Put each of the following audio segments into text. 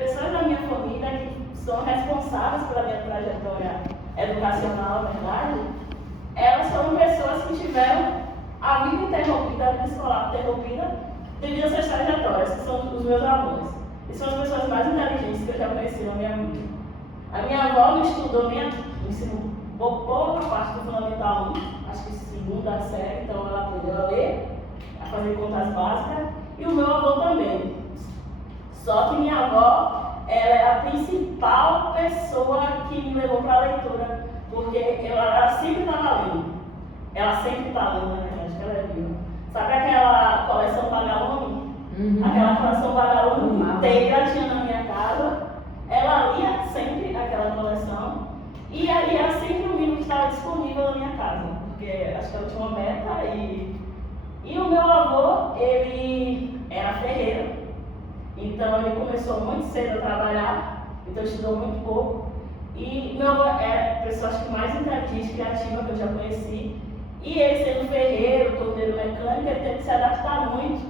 pessoas da minha família que são responsáveis pela minha trajetória educacional, na verdade, elas foram pessoas que tiveram a vida interrompida, a vida escolar interrompida, devido às suas trajetórias, que são os meus avós. E são as pessoas mais inteligentes que eu já conheci na minha vida. A minha avó me estudou, me ensinou pouca parte do Fundamental 1, acho que segunda série, então ela aprendeu a ler, a fazer contas básicas, e o meu avô também. Só que minha avó, ela é a principal pessoa que me levou para a leitura, porque ela sempre estava lendo. Ela sempre está lendo, na verdade, que ela é viva. Sabe aquela coleção Vagalume? Aquela coleção Vagalume inteira tinha na minha casa. Ela lia sempre aquela coleção e ali era sempre um livro que estava disponível na minha casa, porque acho que ela tinha uma meta e o meu avô, ele era ferreiro, então ele começou muito cedo a trabalhar, então estudou muito pouco. E meu avô é a pessoa acho que mais inteligente, criativa que eu já conheci. E ele sendo ferreiro, torneiro mecânico, ele teve que se adaptar muito,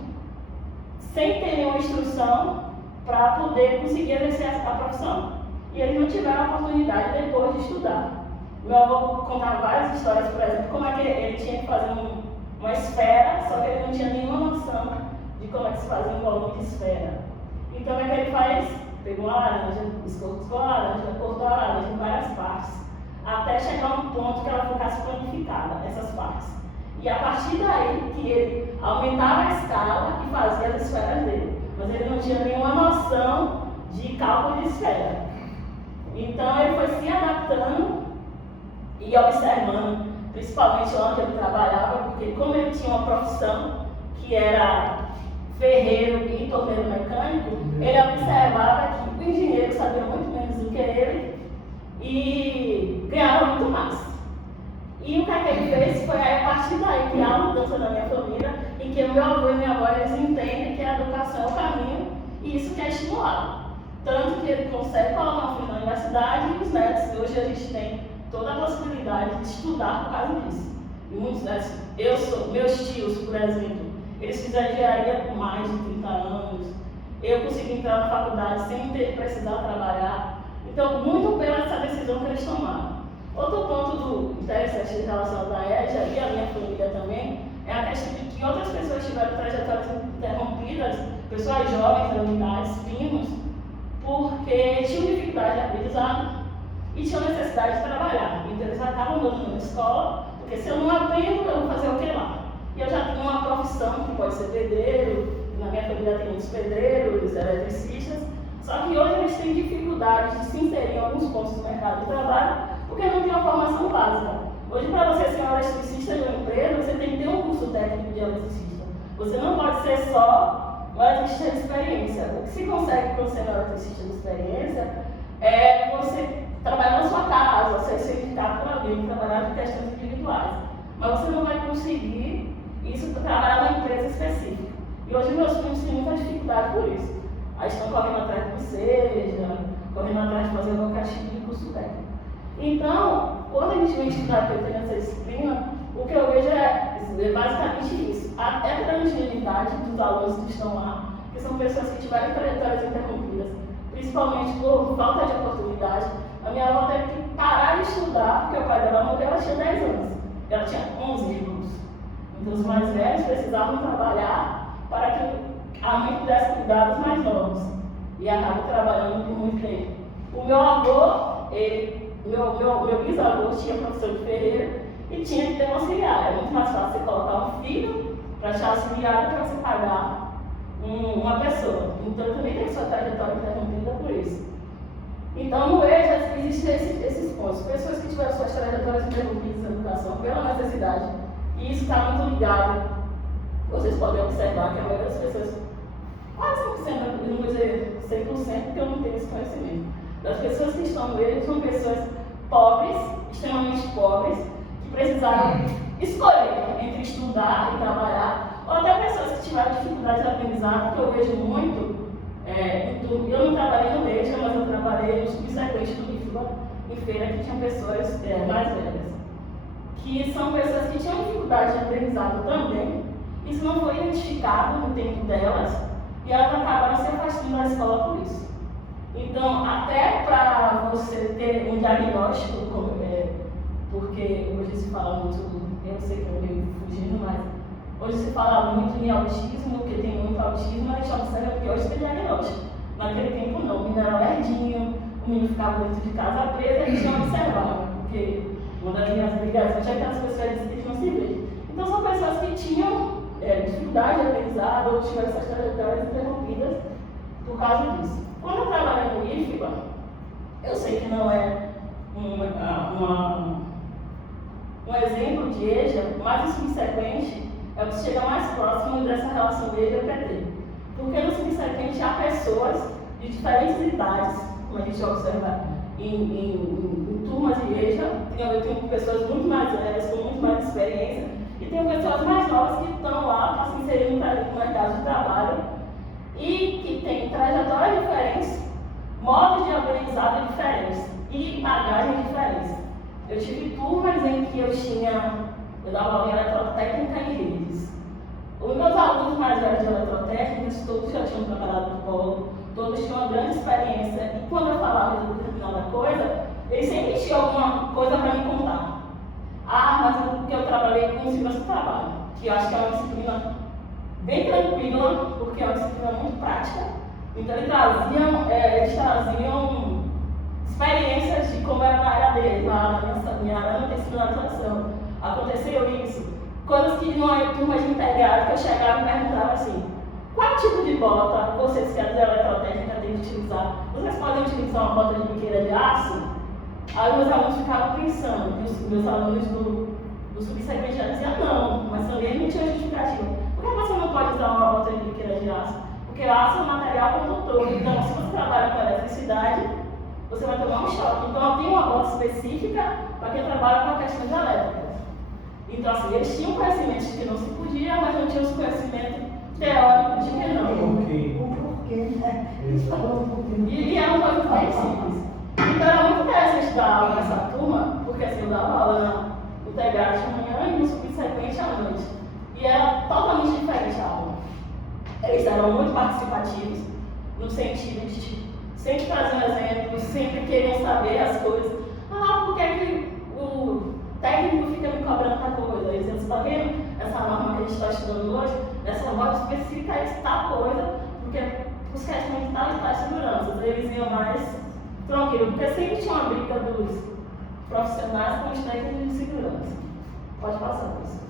sem ter nenhuma instrução, para poder conseguir exercer a profissão. E eles não tiveram a oportunidade depois de estudar. Meu avô contava várias histórias, por exemplo, como é que ele tinha que fazer uma esfera, só que ele não tinha nenhuma noção de como é que se fazia um volume de esfera. Então, o que é que ele faz? Pegou uma laranja, escortou a laranja, cortou a laranja em várias partes, até chegar a um ponto que ela ficasse planificada, essas partes. E a partir daí que ele aumentava a escala e fazia as esferas dele. Mas ele não tinha nenhuma noção de cálculo de esfera. Então ele foi se adaptando e observando, principalmente onde ele trabalhava, porque como ele tinha uma profissão que era ferreiro e torneiro mecânico, ele observava que o engenheiro sabia muito menos do que ele e ganhava muito mais. E o que ele fez foi a partir daí criar uma mudança na minha família, em que o meu avô e minha avó eles entendem que a educação é o caminho e isso que é estimulado. Tanto que ele consegue colocar um filho na universidade e os netos, hoje a gente tem toda a possibilidade de estudar por causa disso. E muitos netos, meus tios, por exemplo, eles fizeram engenharia por mais de 30 anos, eu consegui entrar na faculdade sem ter precisado trabalhar. Então, muito pela essa decisão que eles tomaram. Outro ponto interessante em relação da EJA e a minha família também é a questão de que outras pessoas tiveram trajetórias interrompidas, pessoas jovens, unidades, primos, porque tinham dificuldade de aprendizado e tinham necessidade de trabalhar. Então eles acabam dando na escola, porque se eu não aprendo, eu vou fazer o que lá? E eu já tenho uma profissão que pode ser pedreiro, na minha família tem muitos pedreiros, eletricistas, só que hoje eles têm dificuldade de se inserir em alguns pontos do mercado de trabalho, porque não tem uma formação básica. Hoje, para você ser um eletricista de uma empresa, você tem que ter um curso técnico de eletricista. Você não pode ser só um eletricista de experiência. O que se consegue quando você é um eletricista de experiência é você trabalhar na sua casa, você ser indicado por alguém, trabalhar de questões individuais. Mas você não vai conseguir isso para trabalhar numa empresa específica. E hoje meus filhos têm muita dificuldade por isso. Aí estão correndo atrás de seja, correndo atrás de fazer qualquer tipo de curso técnico. Então, quando a gente vem estudar que eu tenho essa disciplina, o que eu vejo é basicamente isso. A transgeneridade dos alunos que estão lá, que são pessoas que tiveram trajetórias interrompidas, principalmente por falta de oportunidade. A minha avó teve que parar de estudar, porque o pai dela morreu, ela tinha 10 anos. Ela tinha 11 irmãos. Então, os mais velhos precisavam trabalhar para que a mãe pudesse cuidar dos mais novos. E acabou trabalhando por muito tempo. O meu avô, meu bisavô tinha profissão de ferreiro e tinha que ter um auxiliar. É muito mais fácil você colocar um filho para te auxiliar do que você pagar uma pessoa. Então, eu também tenho sua trajetória interrompida por isso. Então, no EJA existem esses pontos. Pessoas que tiveram suas trajetórias interrompidas na educação pela necessidade. E isso está muito ligado. Vocês podem observar que a maioria das pessoas, quase 100%, não vou dizer 100% porque eu não tenho esse conhecimento. Das pessoas que estão no EJA são pessoas pobres, extremamente pobres, que precisaram escolher entre estudar e trabalhar, ou até pessoas que tiveram dificuldade de aprendizado, que eu vejo muito. Eu não trabalhei no EJA, mas eu trabalhei no subsequente do IFBA, em feira, que tinham pessoas mais velhas, que são pessoas que tinham dificuldade de aprendizado também. Isso não foi identificado no tempo delas e elas acabaram se afastando da escola por isso. Então, até para você ter um diagnóstico, porque hoje se fala muito, eu sei que eu meio fugindo, mas hoje se fala muito em autismo, porque tem muito autismo, a gente observa porque hoje tem diagnóstico. Naquele tempo não, o menino era lerdinho, o menino ficava dentro de casa preso, a gente não observava, porque uma das minhas ligações é que as pessoas dizem que não se vê. Então são pessoas que tinham dificuldade de aprendizado ou tiveram essas trajetórias interrompidas por causa disso. Quando eu trabalhei no IFBA, eu sei que não é um exemplo de EJA, mas o subsequente é o que chega mais próximo dessa relação EJA-PT. Porque no subsequente há pessoas de diferentes idades, como a gente observa em turmas de EJA, eu tenho pessoas muito mais velhas, com muito mais experiência, e tem pessoas mais novas que estão lá para se inserir no mercado de trabalho e que têm trajetórias diferentes, modos de aprendizado diferentes e bagagens diferentes. Eu tive turmas em que eu dava aula em eletrotécnica e redes. Os meus alunos mais velhos de eletrotécnica, todos já tinham trabalhado no polo, todos tinham uma grande experiência, e quando eu falava de determinada coisa, eles sempre tinham alguma coisa para me contar. Mas porque eu trabalhei com segurança do trabalho, que eu acho que é uma disciplina bem tranquila, porque é uma disciplina muito prática. Então eles traziam experiências de como era na área deles, na minha área não tem sinalização. Aconteceu isso. Coisas que numa turma de integrado que eu chegava e perguntava assim: qual tipo de bota vocês que é eletrotécnica têm que utilizar? Vocês podem utilizar uma bota de biqueira de aço? Aí meus alunos ficavam pensando, e os meus alunos do subsequente já diziam não, mas também não tinha justificativa. Por que você não pode usar uma bota de biqueira de aço? Porque o aço é um material condutor, então se você trabalha com eletricidade, você vai tomar um choque. Então tem uma bota específica para quem trabalha com questões elétricas. Então assim, eles tinham conhecimento de que não se podia, mas não tinham conhecimento teórico de que não. E é uma coisa bem simples. Então era muito interessante dar aula nessa turma, porque assim, eu dava aula integrada de manhã e no subsequente à noite. E era totalmente diferente a aula. Eles eram muito participativos, no sentido de sempre trazer exemplos, sempre queriam saber as coisas. Por que o técnico fica me cobrando tal coisa? Eles diziam, está vendo essa norma que a gente está estudando hoje? Essa norma específica é tal coisa, porque os questões de tal segurança. Eles iam mais tranquilo, porque sempre tinha uma briga dos profissionais com os técnicos de segurança. Pode passar isso.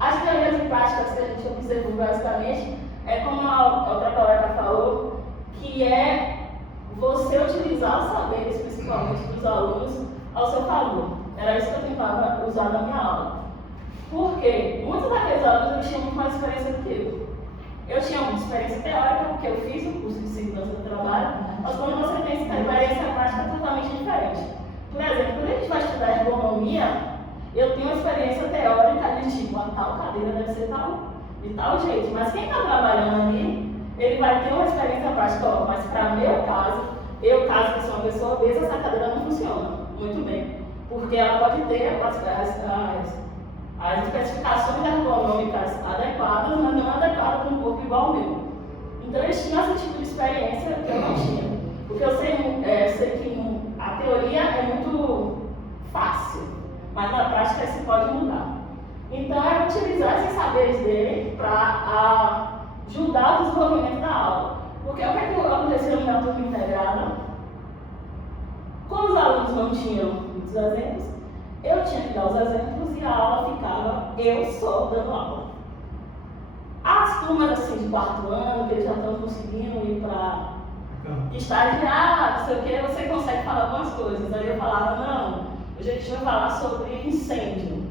As teorias e práticas que a gente observou basicamente é como a outra colega falou, que é você utilizar os saberes, principalmente dos alunos, ao seu favor. Era isso que eu tentava usar na minha aula. Porque muitos daqueles alunos eles tinham muito mais experiência do que eu. Eu tinha muita experiência teórica, porque eu fiz o curso de segurança do trabalho, mas quando você tem experiência prática é totalmente diferente. Por exemplo, quando a gente vai estudar ergonomia, eu tenho uma experiência teórica de tipo, a tal cadeira deve ser de tal jeito, mas quem está trabalhando ali, ele vai ter uma experiência prática, mas para meu caso, caso que sou uma pessoa obesa, essa cadeira não funciona muito bem, porque ela pode ter as especificações ergonômicas adequadas, mas não adequadas para um corpo igual ao meu. Então eles tinham esse tipo de experiência que eu não tinha. Porque eu sei que a teoria é muito fácil, mas na prática isso pode mudar. Então é utilizar esses saberes dele para ajudar o desenvolvimento da aula. Porque o que aconteceu na turma integrada? Como os alunos não tinham muitos exemplos, eu tinha que dar os exemplos e a aula ficava eu só dando aula. As turmas assim, de quarto ano, que eles já estão conseguindo ir para estagiar, não sei o que, você consegue falar algumas coisas. Aí eu falava, não, hoje a gente vai falar sobre incêndio.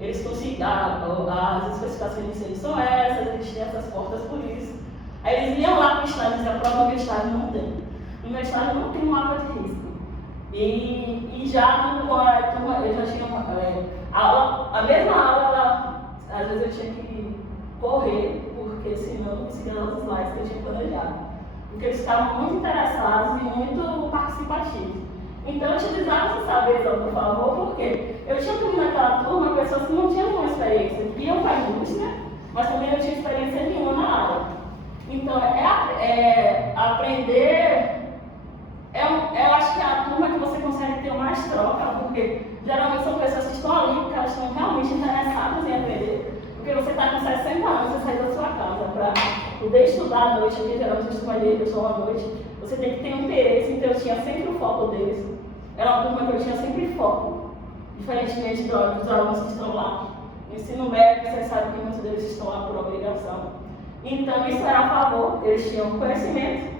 Eles conseguiram, as especificações de incêndio são essas, eles têm essas portas por isso. Aí eles iam lá para o estágio e diziam, prova que o estágio não tem. No meu estágio não tem um mapa de risco. E já com a turma, eu já tinha a mesma aula, às vezes eu tinha que correr, porque senão eu não conseguia os slides que eu tinha planejado. Porque eles ficavam muito interessados e muito participativos. Então eu utilizava esses saberes ao meu favor, porque eu tinha também naquela turma pessoas que não tinham nenhuma experiência, que iam para a indústria, mas também não tinham experiência nenhuma na área. Então, aprender, eu acho que é a turma que você consegue ter mais troca, porque geralmente são pessoas que estão ali porque elas estão realmente interessadas em aprender. Porque você está com 60 anos, você sai da sua casa para poder estudar à noite, porque geralmente eu estudo à pessoa à noite, você tem que ter um interesse, então eu tinha sempre o foco deles. Era uma turma que eu tinha sempre foco, diferentemente dos alunos que estão lá. No ensino médio, você sabe que muitos deles estão lá por obrigação. Então, isso era a favor, eles tinham conhecimento,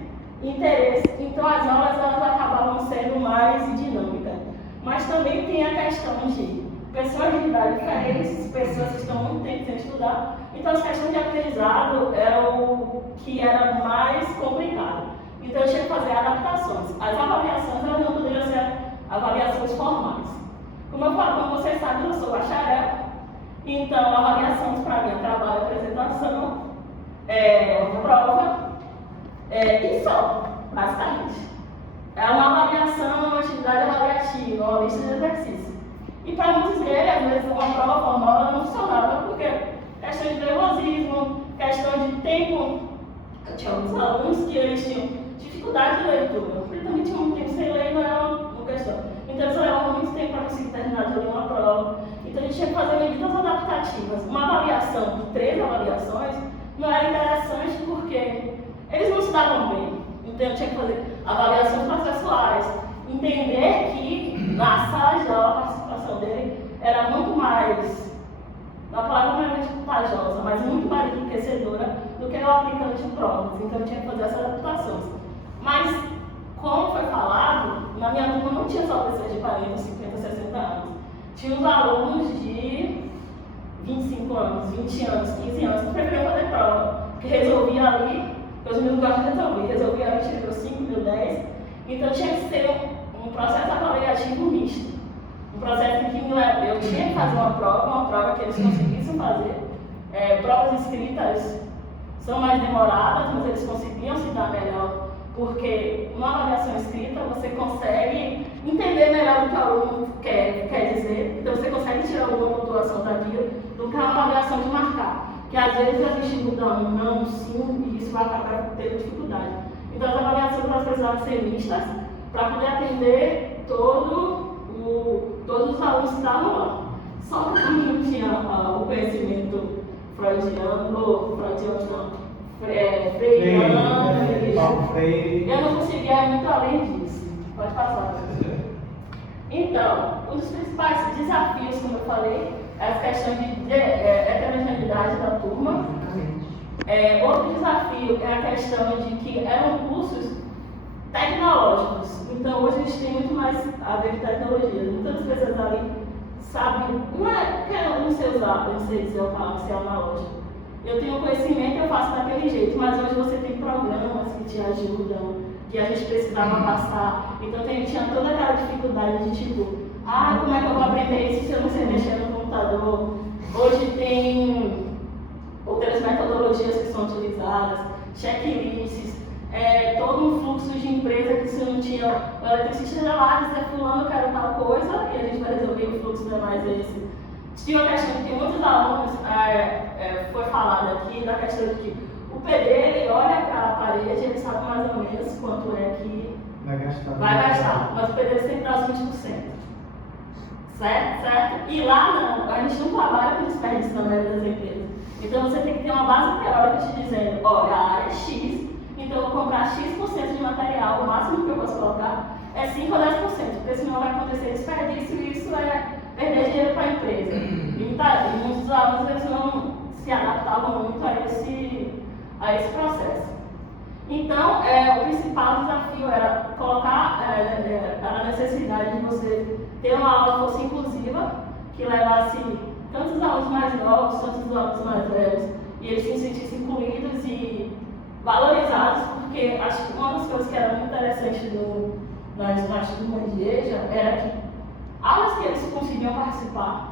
interesse, então as aulas elas acabavam sendo mais dinâmicas. Mas também tem a questão de pessoas de idade diferentes, pessoas que estão muito tempo sem estudar, então as questões de aprendizado era o que era mais complicado. Então eu tinha que fazer adaptações. As avaliações elas não poderiam ser avaliações formais. Como vocês sabem, eu sou bacharel, então avaliações para mim é trabalho, apresentação, prova e só, basicamente. É uma avaliação, uma atividade avaliativa, uma lista de exercícios. E para muitos deles, às vezes, uma prova formal ela não funcionava, porque questão de nervosismo, questão de tempo. Eu tinha alguns alunos que eles tinham dificuldade de leitura, porque também tinham muito tempo sem ler, não era uma questão. Então eles levavam muito tempo para conseguir terminar de ler uma prova. Então a gente tinha que fazer medidas adaptativas. Uma avaliação de 3 avaliações não era interessante porque eles não se davam bem. Então eu tinha que fazer avaliações processuais, entender que na sala de aula a participação dele era muito mais, a palavra não é muito vantajosa, mas muito mais enriquecedora do que eu aplicando de provas. Então eu tinha que fazer essas adaptações. Mas, como foi falado, na minha turma não tinha só pessoas de 40, 50, 60 anos. Tinha os alunos de 25 anos, 20 anos, 15 anos que preferiam fazer prova, que resolvia ali, porque os meus gostam de resolvia ali, tirou 5, deu 10. Então tinha que ser um processo avaliativo misto. Um processo em que eu tinha que fazer uma prova que eles conseguissem fazer. Provas escritas são mais demoradas, mas eles conseguiam se dar melhor, porque numa avaliação escrita você consegue entender melhor o que o aluno quer dizer, então você consegue tirar alguma pontuação daquilo, do que uma avaliação de marcar, que às vezes a gente muda um não, um sim, e isso vai acabar tendo dificuldade. Então as avaliações elas precisavam ser mistas para poder atender todos os alunos que estavam lá. Só que como não tinha o conhecimento eu não conseguia ir muito além disso. Pode passar. Então, os principais desafios, como eu falei, é a questão de heterogeneidade da turma. Outro desafio é a questão de que eram cursos tecnológicos. Então, hoje a gente tem muito mais a ver com tecnologia. Muitas pessoas ali sabem, não é que eu não sei usar, eu não sei dizer o palavra, ser analógico. Eu tenho conhecimento, eu faço daquele jeito, mas hoje você tem programas que te ajudam, que a gente precisava passar. Então tinha toda aquela dificuldade de tipo, como é que eu vou aprender isso se eu não sei mexer no computador? Hoje tem outras metodologias que são utilizadas, checklists, todo um fluxo de empresa que se não tinha, o eletricista ia lá, dizer fulano quero tal coisa, e a gente vai resolver o fluxo não é mais esse. Tinha a questão de que muitos alunos, foi falado aqui, da questão de que o pedreiro ele olha para a parede, ele sabe mais ou menos quanto é que vai gastar, mas o pedreiro sempre dá os 20%. Certo? E lá não, a gente não trabalha com desperdício na maioria das empresas. Então você tem que ter uma base teórica te dizendo, olha, a área é X, então eu vou comprar X% de material, o máximo que eu posso colocar é 5 a 10%, porque senão vai acontecer desperdício e isso é perder dinheiro para a empresa. E muitos alunos eles não se adaptavam muito a esse processo. Então, o principal desafio era colocar a necessidade de você ter uma aula que fosse inclusiva, que levasse tanto os alunos mais novos, tanto os alunos mais velhos, e eles se sentissem incluídos e valorizados, porque acho que uma das coisas que era muito interessante nas turmas de EJA era que aulas que eles conseguiam participar,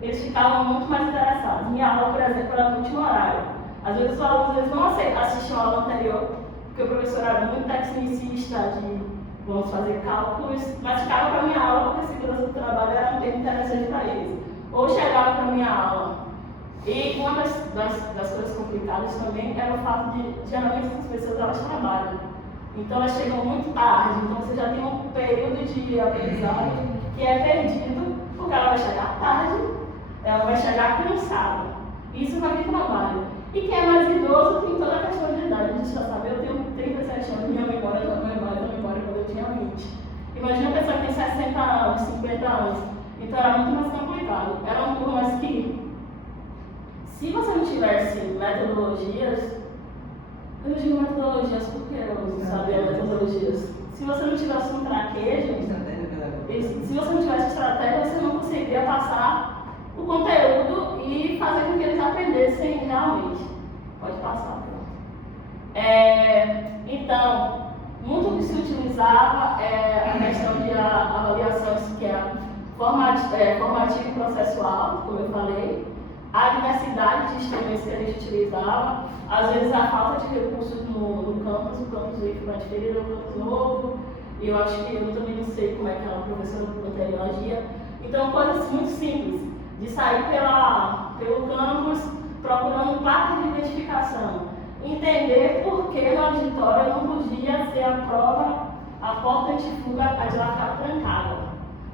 eles ficavam muito mais interessados. Minha aula, por exemplo, era no último horário. Às vezes os alunos eles não assistiam a aula anterior, porque o professor era muito tecnicista de vamos fazer cálculos, mas ficava para a minha aula porque a segurança do trabalho era um tema interessante para eles. Ou chegava para a minha aula E uma das coisas complicadas também era o fato de, geralmente, essas pessoas elas trabalham. Então, elas chegam muito tarde. Então, você já tem um período de aprendizado que é perdido, porque ela vai chegar tarde, ela vai chegar cansada. Isso vai ter trabalho. E quem é mais idoso tem toda a questão de idade. A gente já sabe, eu tenho 37 anos, minha memória já não é mais a memória quando eu tinha 20. Imagina a pessoa que tem 60 anos, 50 anos. Então, era muito mais complicado. Eram turmas que, se você não tivesse metodologias, eu digo metodologias porque eu não sabia metodologias. Se você não tivesse um traquejo, se você não tivesse estratégia, você não conseguiria passar o conteúdo e fazer com que eles aprendessem realmente. Pode passar, pronto. Então, muito que se utilizava a questão de avaliações que é formativo e processual, como eu falei, a diversidade de instrumentos que a gente utilizava, às vezes a falta de recursos no campus, o campus veio para diferir, o campus novo, e eu acho que eu também não sei como é que a professora anterior agia. Então, coisas muito simples, de sair pelo campus procurando placa de identificação, entender por que no auditório não podia ser a prova, a porta antifuga, a de lá ficar trancada.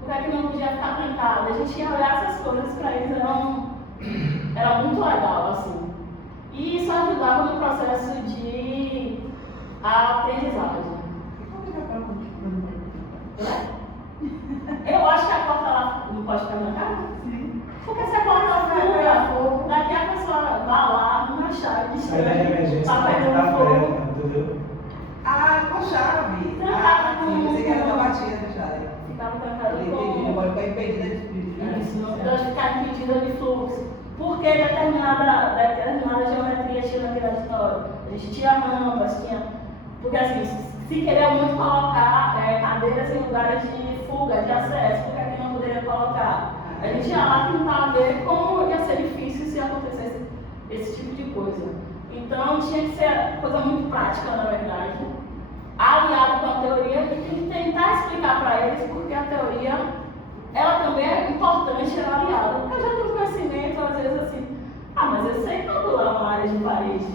Por que não podia ficar trancada? A gente ia olhar essas coisas, para eles era muito legal, assim. E isso ajudava no processo de aprendizagem. Eu acho que a porta lá não pode ficar trancada? Sim. Porque se a porta fuga, daqui a pessoa vai lá, numa chave, tá pegando fogo. Entendeu? Com chave. Trancada com você quer dar batida na chave. Ficava trancada com Entendi, não pode ficar impedida de fluxo. isso, não pode ficar impedida de fluxo. Porque determinada geometria tinha naquele auditório. A gente tinha rampas, porque assim, se queria muito colocar cadeiras em lugares de fuga, de acesso, porque aqui não poderia colocar. A gente ia lá tentar ver como ia ser difícil se acontecesse esse tipo de coisa. Então tinha que ser coisa muito prática, na verdade, aliado com a teoria, e tem que tentar explicar para eles porque a teoria ela também é importante, ela é aliada. Porque eu já tenho conhecimento, às vezes assim, mas eu sei calcular uma área de parede,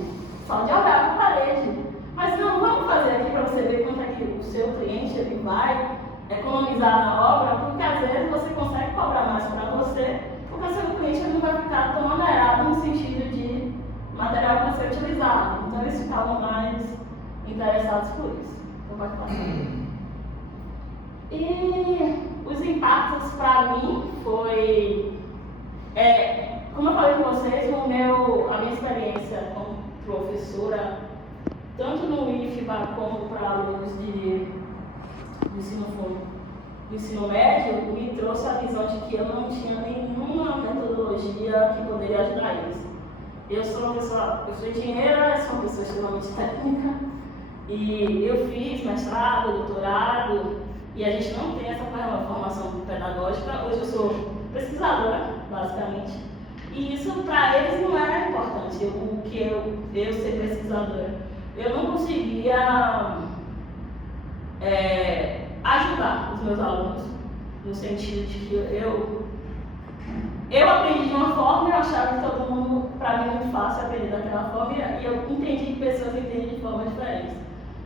só de olhar para a parede. Mas não, vamos fazer aqui para você ver quanto é que o seu cliente ele vai economizar na obra, porque às vezes você consegue cobrar mais para você, porque o seu cliente ele não vai ficar tão onerado no sentido de material que vai ser utilizado. Então eles ficavam mais interessados por isso. Então pode passar. E os impactos para mim foi, como eu falei com vocês, a minha experiência como professora, tanto no IFBA como para alunos de ensino médio, me trouxe a visão de que eu não tinha nenhuma metodologia que poderia ajudar eles. Eu sou engenheira, sou uma pessoa extremamente técnica, e eu fiz mestrado, doutorado, e a gente não tem essa formação pedagógica. Hoje eu sou pesquisadora, basicamente, e isso para eles não era importante, o que eu ser pesquisadora. Eu não conseguia ajudar os meus alunos, no sentido de que eu aprendi de uma forma e eu achava que todo mundo, para mim, é muito fácil aprender daquela forma, e eu entendi que pessoas entendem de forma diferente.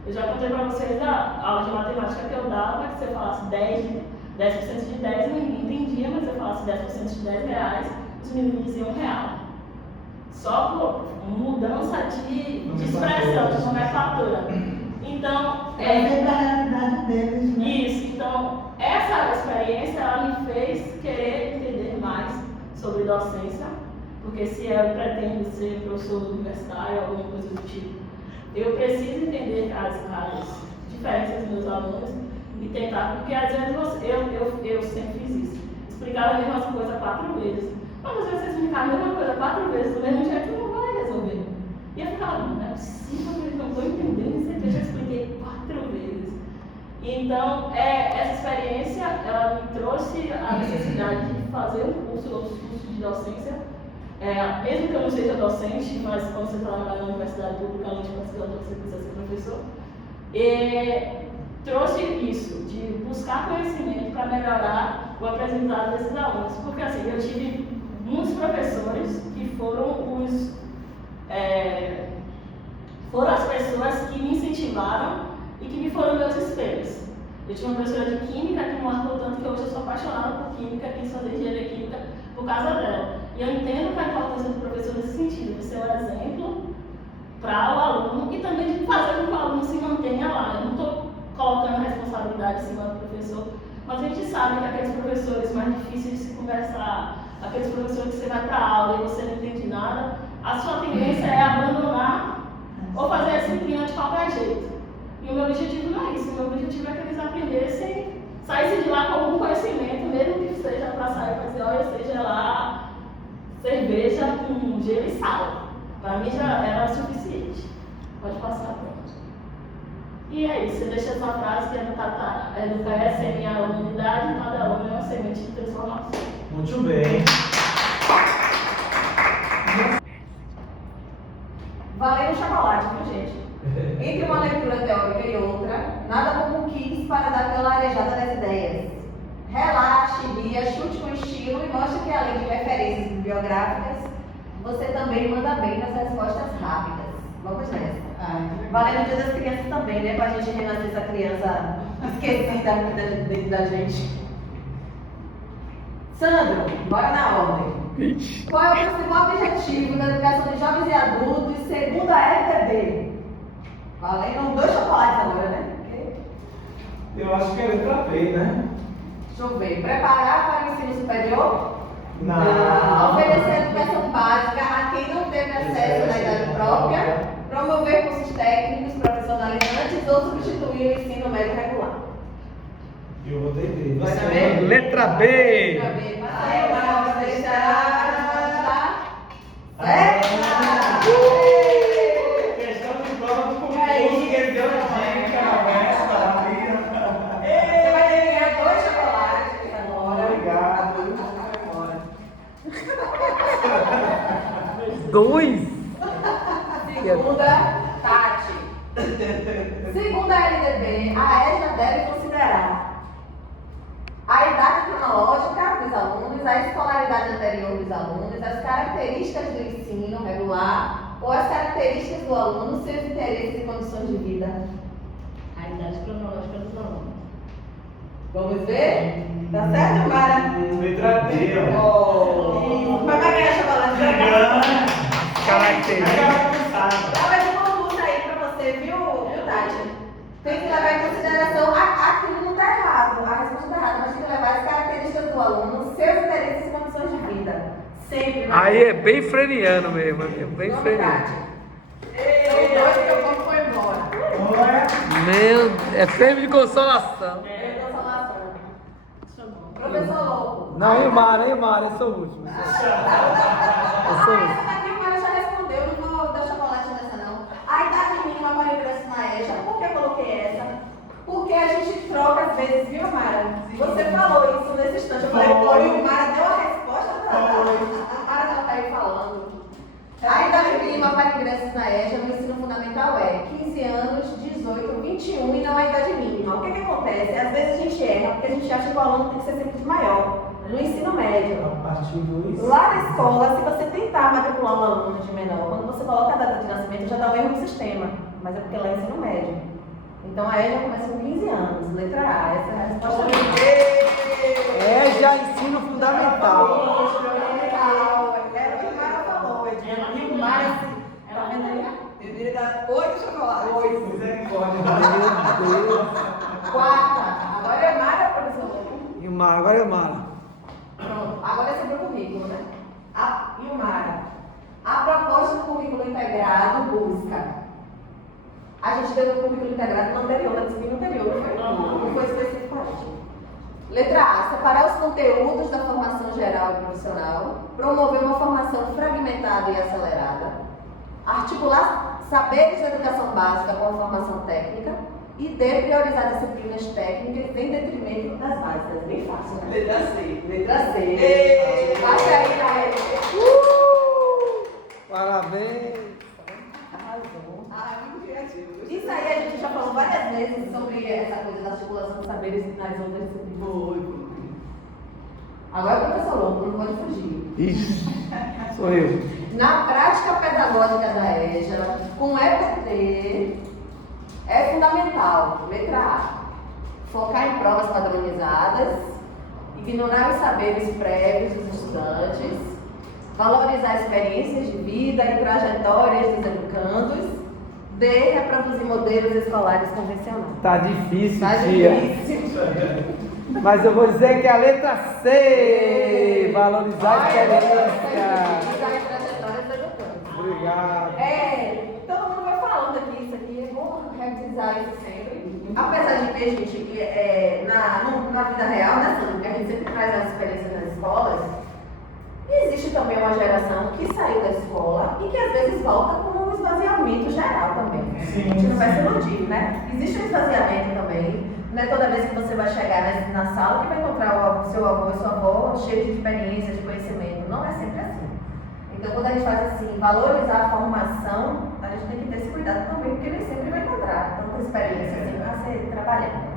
Eu já contei para vocês a aula de matemática que eu dava, que se eu falasse 10% de 10, ninguém entendia, mas se eu falasse 10% de 10 reais, os meninos diziam real. Só por mudança de expressão, de nomenclatura. Então, da realidade deles, né? Isso, então, essa experiência ela me fez querer entender mais sobre docência, porque se eu pretendo ser professor universitário, alguma coisa do tipo, eu preciso entender as diferenças dos meus alunos e tentar, porque às vezes eu sempre fiz isso, explicava a mesma coisa 4 vezes, mas às vezes você explicar a mesma coisa 4 vezes do mesmo jeito não vai resolver. E eu ficava, não é possível que eles não estão entendendo isso aqui, eu já expliquei 4 vezes. Então, essa experiência, ela me trouxe a necessidade de fazer outros cursos de docência, mesmo que eu não seja docente, mas quando você trabalha na universidade pública, além de pesquisador, você precisa ser professor, trouxe isso, de buscar conhecimento para melhorar o aprendizado desses alunos. Porque assim, eu tive muitos professores que foram foram as pessoas que me incentivaram e que me foram meus espelhos. Eu tinha uma professora de química que me marcou tanto que hoje eu sou apaixonada por química, quis fazer engenharia química por causa dela. E eu entendo a importância do professor nesse sentido, de ser um exemplo para o aluno e também de fazer com que o aluno se mantenha lá. Eu não estou colocando a responsabilidade em cima do professor, mas a gente sabe que aqueles professores mais difíceis de se conversar, aqueles professores que você vai para a aula e você não entende nada, a sua tendência é abandonar ou fazer a disciplina de qualquer jeito. E o meu objetivo não é isso, o meu objetivo é que eles aprendessem, saíssem de lá com algum conhecimento, mesmo que seja para sair para dizer, olha, seja lá cerveja com gelo e sal. Para mim já era o suficiente. Pode passar, pronto. E é isso, você deixa essa frase que educar é semear a humanidade e cada aluno é uma semente de transformação. Muito bem. Valendo o chocolate, viu, gente? Entre uma leitura teórica e outra, nada como um kits para dar aquela arejada das ideias. Relaxe, guia, chute com estilo e mostre que, além de referências bibliográficas, você também manda bem nas respostas rápidas. Vamos nessa. Valendo o Dia das Crianças também, né? Pra gente renascer essa criança esquecida dentro da gente. Sandro, bora na ordem. Qual é o principal objetivo da educação de jovens e adultos segundo a FTB? Valendo 2 chocolates agora, né? Eu acho que é letra B, né? Deixa eu ver. Preparar para o ensino superior? Não. Oferecer educação básica a quem não teve acesso na idade própria. Promover cursos técnicos, profissionalizantes ou substituir o ensino médio regular. Eu vou ter B. Vai saber? Letra B. Letra B. Passa aí, Marcos. Questão de prova do concurso que ele deu dica na véspera. Você vai ter que ganhar 2 chocolates agora. Obrigado. 2. Segunda, Tati. Segundo a LDB, a EJA deve considerar a idade cronológica dos alunos, a escolaridade anterior dos alunos, as características do ensino regular ou as características do aluno, seus interesses e condições de vida. A idade cronológica dos alunos. Vamos ver? Tá certo, Mara? Letra D, ó. Mas vai ganhar chocolate. Característica. Tá, mas um concurso aí pra você, viu, Tati? Tem que levar em consideração, aquilo não tá errado, a resposta tá errada, mas tem que levar as características do aluno, seus interesses e condições de vida. Sempre. Aí é bem freniano mesmo, amigo. Bem Vamos, freniano. Tati. São 2 que o povo foi embora. Meu, é prêmio de consolação. É consolação. Professor Louco. Não, Ilmar, eu sou o último. Essa daqui o Mara já respondeu, não vou dar chocolate nessa não. A idade mínima para ingresso na EJA, por que eu coloquei essa? Porque a gente troca às vezes, viu, Mara? Você falou isso nesse instante. Eu falei, pô, e o Mara deu a resposta pra a Mara não tá aí falando. A idade mínima para ingresso na EJA no ensino fundamental é 15 anos, 18, 21 e não a idade mínima. O que acontece? Às vezes a gente erra porque a gente acha que o aluno tem que ser sempre maior. No ensino médio, A partir do lá na escola, se você tentar matricular um aluno de menor, quando você coloca a data de nascimento, já dá um erro no sistema. Mas é porque lá é ensino médio. Então a EJA começa com 15 anos, letra A. Essa é a resposta. É já ensino fundamental. É o que o Mara falou. E o Mara, tá vendo aí? Eu diria dar 8 chocolates. 8. Misericórdia. Meu Deus. Quarta. Agora é Mara, professor. Ilmar, agora é Mara. Pronto, agora é sobre o currículo, né? E o Mara. A proposta do currículo integrado busca. A gente deu o currículo integrado no anterior, na disciplina anterior, não foi? Não foi especificamente. Letra A. Separar os conteúdos da formação geral e profissional. Promover uma formação fragmentada e acelerada. Articular saberes da educação básica com a formação técnica. E D. Priorizar disciplinas técnicas em detrimento das básicas. Bem fácil, né? Letra C. Letra C. Bate aí, Rael. Parabéns. Arrasou. Ah, é muito criativo. Isso aí a gente já falou várias vezes sobre essa coisa da articulação de saberes nas outras disciplinas. Agora é o professor Louco. não pode fugir. Ixi, sou eu. Na prática pedagógica da EJA, com EPT, é fundamental, letra A, focar em provas padronizadas, ignorar os saberes prévios dos estudantes, valorizar experiências de vida e trajetórias dos educandos, D, reproduzir modelos escolares convencionais. Tá difícil, Tá tia. difícil. Mas eu vou dizer que é a letra C. Valorizar a experiência. Valorizar as trajetórias dos educandos. Obrigado. Todo mundo vai falando aqui, isso aqui é bom revisar isso sempre. Apesar de ter, gente, na vida real, né, Sandra, que a gente sempre traz as experiências nas escolas, existe também uma geração que saiu da escola e que às vezes volta com um esvaziamento geral também. A gente não vai se iludir, né? Existe um esvaziamento também. Não é toda vez que você vai chegar na sala que vai encontrar o seu avô e sua avó cheio de experiência, de conhecimento. Não é sempre assim. Então, quando a gente faz assim, valorizar a formação, a gente tem que ter esse cuidado também, porque nem sempre vai encontrar tanta experiência assim para ser trabalhando.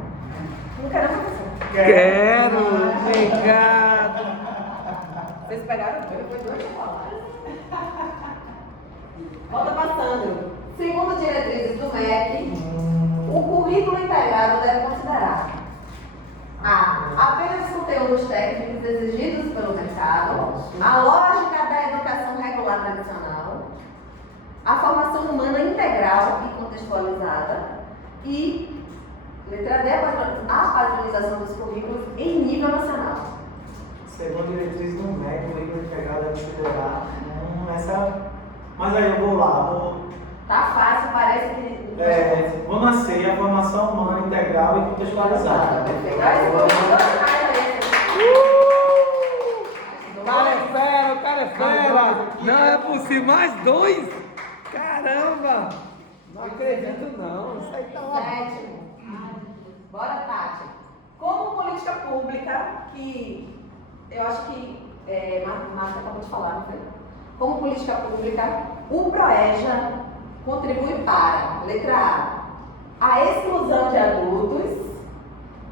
Não quero, professor. Quero. Obrigado. Vocês pegaram o meu, foi duas palavras. Volta passando. Segundo diretrizes do MEC, o currículo integrado deve considerar apenas conteúdos técnicos exigidos pelo mercado, a lógica da educação regular tradicional, a formação humana integral e contextualizada e, letra D, a padronização dos currículos em nível nacional. Segundo diretriz do MEC, o currículo integrado deve considerar. Mas aí eu vou lá, Tá fácil, parece que... vou nascer a formação humana integral e contextualizada. Perfeito. Aí, O cara é fera, o cara é fera. Não é possível, mais 2? Caramba. Não acredito não. Isso aí tá uma... Sétimo. Bora, Tati. Como política pública, que eu acho que Marta acabou de falar, não foi? Como política pública, o PROEJA contribui para, letra A exclusão de adultos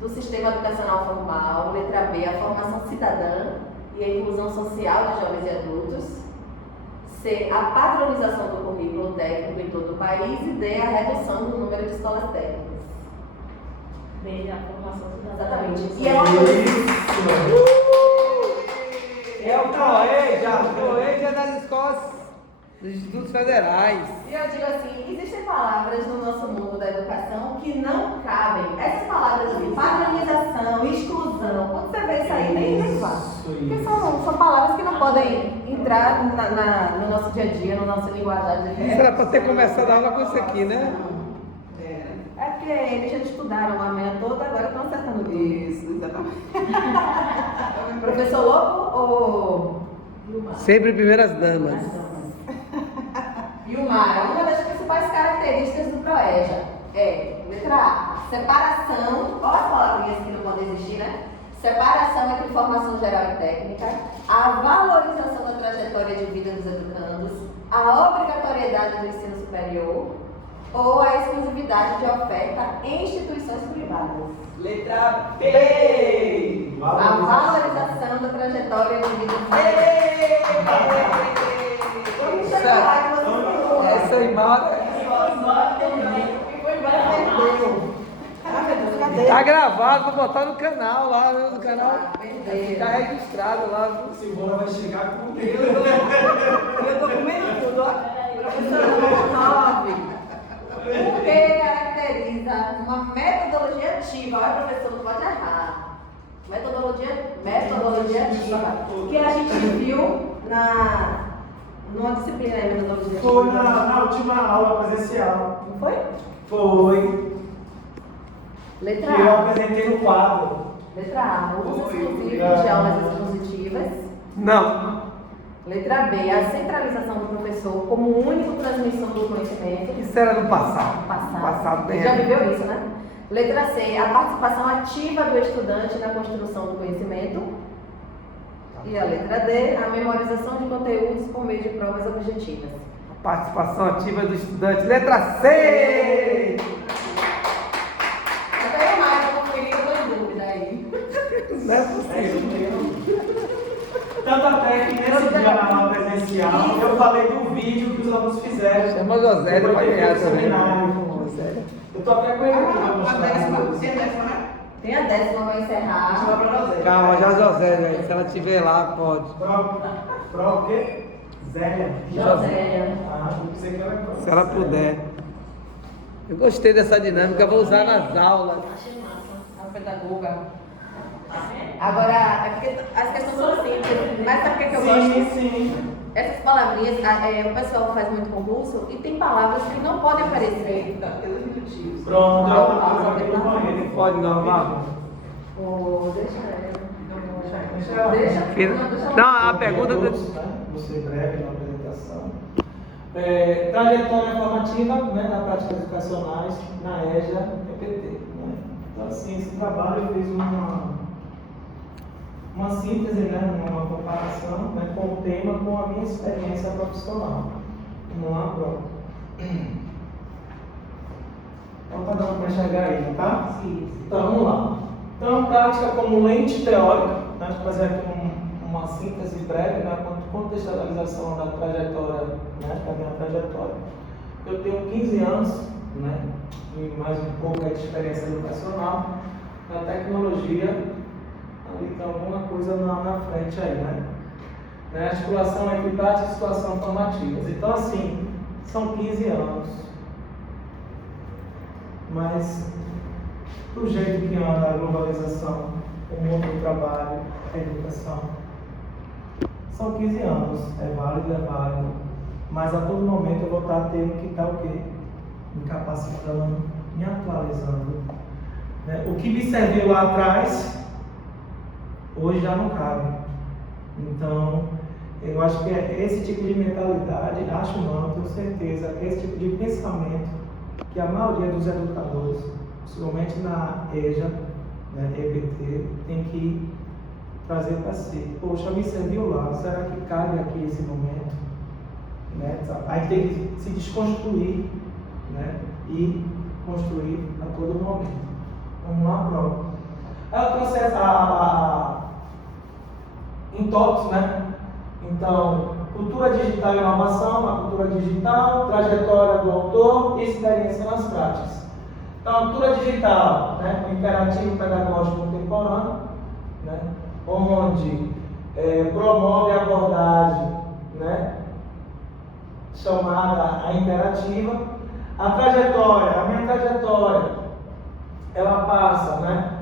do sistema educacional formal, letra B, a formação cidadã e a inclusão social de jovens e adultos, C, a padronização do currículo técnico em todo o país e D, a redução do número de escolas técnicas. Desde a formação cidadã. Exatamente. E é uma coisa... É o PROEJA das escolas dos institutos federais. E eu digo assim, existem palavras no nosso mundo da educação que não cabem. Essas palavras assim, padronização, exclusão, quando você vê isso aí, nem vá. Porque são palavras que não podem entrar no nosso dia a dia, no nosso linguajar. Isso era para ter começado a aula com isso aqui, né? É porque eles já estudaram a manhã toda, agora estão acertando tudo. Isso, exatamente. Professor Lobo ou Vilmar? Sempre primeiras damas. Vilmar, uma das principais características do PROEJA é, letra A, separação, olha as palavrinhas que não podem existir, né? Separação entre formação geral e técnica, a valorização da trajetória de vida dos educandos, a obrigatoriedade do ensino superior ou a exclusividade de oferta em instituições privadas. Letra B. A valorização da trajetória de vida dos educandos. Essa imagem tá gravado, vou botar no canal lá, no canal. Tá registrado lá. Simona vai chegar com o Eu tô comendo tudo, ó. Professora número 9. O que caracteriza uma metodologia ativa? Olha, professor, não pode errar. Metodologia ativa. Que a gente viu numa disciplina de metodologia ativa. Foi na última aula presencial. Não foi? Foi. Letra Que eu A. apresentei no quadro. Letra A. Uso exclusivo de aulas expositivas. Não. Letra B. A centralização do professor como único transmissão do conhecimento. Isso era no passado. Passado. bem. Já viveu isso, né? Letra C, a participação ativa do estudante na construção do conhecimento. E a letra D, a memorização de conteúdos por meio de provas objetivas. Participação ativa do estudante. Letra C! Eu tenho mais, eu conferir, eu tô em dúvida aí. Não é possível. Tanto até que nesse dia na aula presencial, eu falei do vídeo que os alunos fizeram. Chama José, ele vai ganhar também. Seminário. Eu tô até com ele aqui pra mostrar. Tem a 10ª, vai encerrar. Calma, já José, velho. Se ela estiver lá, pode. Pro o quê? Zélia. José. Ah, você que era pro. Se ela puder. Eu gostei dessa dinâmica, vou usar nas aulas. Achei massa. A pedagoga. Agora, é porque as questões são simples, mas sabe o que, é que eu gosto? Sim. Essas palavrinhas, o pessoal faz muito concurso e tem palavras que não podem aparecer. Pronto, Não pode não, vá. Deixa. Não, a pergunta. Vou ser breve na apresentação. Trajetória formativa, né, na prática educacionais, na EJA, EPT. Né? Então, assim, esse trabalho eu fiz uma síntese, né, uma comparação, né, com o tema, com a minha experiência profissional. Vamos lá, pronto. Então, tá dando para enxergar aí, tá? Sim. Então, vamos lá. Então, prática como lente teórica, né, vou fazer aqui uma síntese breve, né, contextualização da trajetória, né, da minha trajetória. Eu tenho 15 anos, né, e mais um pouco de experiência educacional, na tecnologia, ali tem alguma coisa na frente aí, né? Articulação entre prática e situação formativas. Então, assim, são 15 anos. Mas, do jeito que anda a globalização, o mundo do trabalho, a educação, são 15 anos, é válido, mas a todo momento eu vou estar tendo que estar o quê? Me capacitando, me atualizando. Né? O que me serviu lá atrás, hoje já não cabe. Então, eu acho que é esse tipo de mentalidade, acho não, tenho certeza, que é esse tipo de pensamento que a maioria dos educadores, principalmente na EJA, né, EPT, tem que trazer para si. Poxa, me serviu lá, será que cabe aqui esse momento? Né? Aí tem que se desconstruir, né? E construir a todo momento. Vamos lá, pronto. Aí eu trouxe em tópicos, né? Então, cultura digital e inovação, a cultura digital, trajetória do autor e experiência nas práticas. Então, a cultura digital, né? O imperativo pedagógico contemporâneo, né? Onde promove a abordagem, né, chamada a interativa. A minha trajetória, ela passa, né,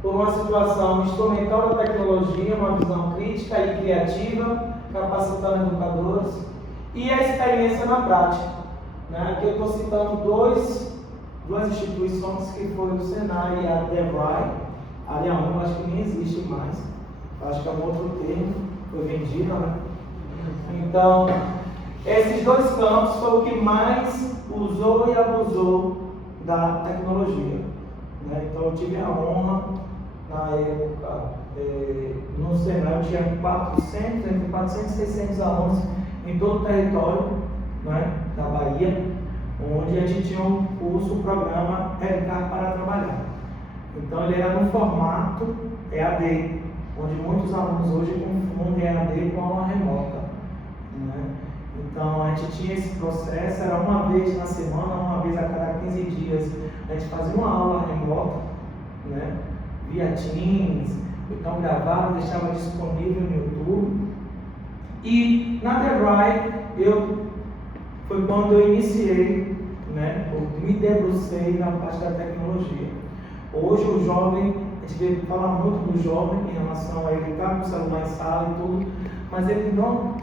por uma situação instrumental da tecnologia, uma visão crítica e criativa, capacitando educadores, e a experiência na prática. Né? Aqui eu estou citando duas instituições que foram o Senai e a DEVRAE. A área 1 acho que nem existe mais. Acho que é um outro termo, foi vendido, né? Então, esses dois campos foi o que mais usou e abusou da tecnologia. Né? Então, eu tive a honra, na época, no Senai, eu tinha entre 400 e 600 alunos em todo o território, né, da Bahia, onde a gente tinha um curso, o programa Educar para Trabalhar. Então, ele era no formato EAD, onde muitos alunos hoje confundem EAD com aula remota. Né? Então, a gente tinha esse processo, era uma vez na semana, uma vez a cada 15 dias, a gente fazia uma aula remota, né? Via Teams, então gravava, deixava disponível no YouTube. E na DEVRAE, foi quando eu iniciei, né? Eu me debrucei na parte da tecnologia. Hoje o jovem, a gente fala muito do jovem em relação a ele estar com o celular em sala e tudo, mas ele não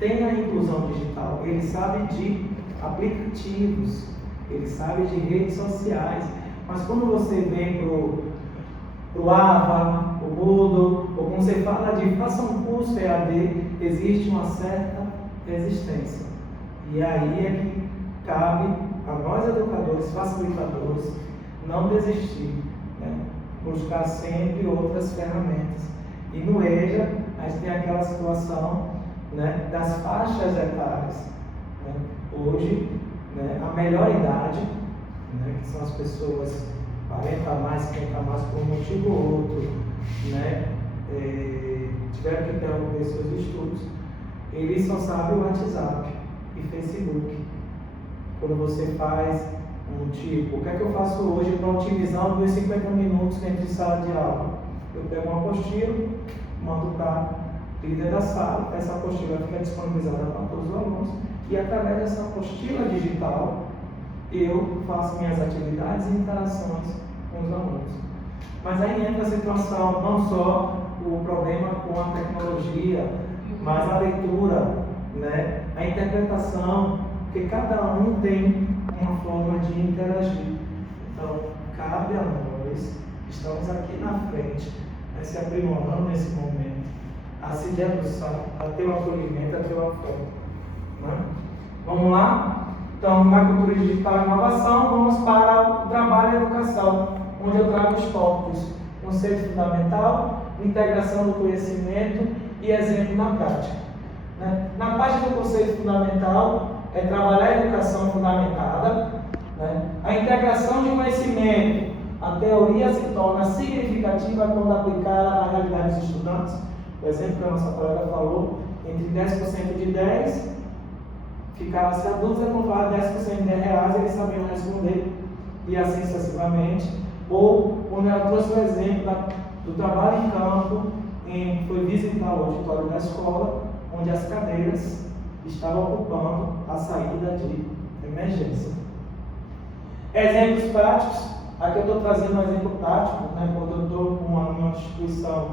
tem a inclusão digital. Ele sabe de aplicativos, ele sabe de redes sociais, mas quando você vem pro AVA, o Moodle, ou quando você fala de faça um curso EAD, existe uma certa resistência. E aí é que cabe a nós educadores, facilitadores, não desistir, né? Buscar sempre outras ferramentas. E no EJA, a gente tem aquela situação, né, das faixas etárias. Né? Hoje, né, a melhor idade, né, que são as pessoas 40 a mais, 50 a mais, por um motivo ou outro, né, tiveram que interromper seus estudos, eles só sabem o WhatsApp e Facebook. Quando você faz um tipo, o que é que eu faço hoje para otimizar os meus 50 minutos dentro de sala de aula? Eu pego uma apostila, mando para o líder da sala, essa apostila fica disponibilizada para todos os alunos, e através dessa apostila digital, eu faço minhas atividades e interações com os alunos. Mas aí entra a situação, não só o problema com a tecnologia, mas a leitura, né? A interpretação, porque cada um tem uma forma de interagir. Então, cabe a nós, estamos aqui na frente, se aprimorando nesse momento, a se debruçar, a ter um acolhimento, a ter uma forma. Né? Vamos lá? Então, na cultura digital e inovação, vamos para o trabalho e educação, onde eu trago os tópicos: conceito fundamental, integração do conhecimento e exemplo na prática. Né? Na parte do conceito fundamental, é trabalhar a educação fundamentada, né? A integração de conhecimento, a teoria se torna significativa quando aplicada na realidade dos estudantes. O exemplo que a nossa colega falou, entre 10% de 10, ficava-se a dúvida, comprava 10% de 10 reais, eles sabiam responder, e assim sucessivamente. Ou, quando ela trouxe o exemplo do trabalho em campo, foi visitar o auditório da escola, onde as cadeiras estavam ocupando a saída de emergência. Exemplos práticos, aqui eu estou trazendo um exemplo prático, né, quando eu estou com uma instituição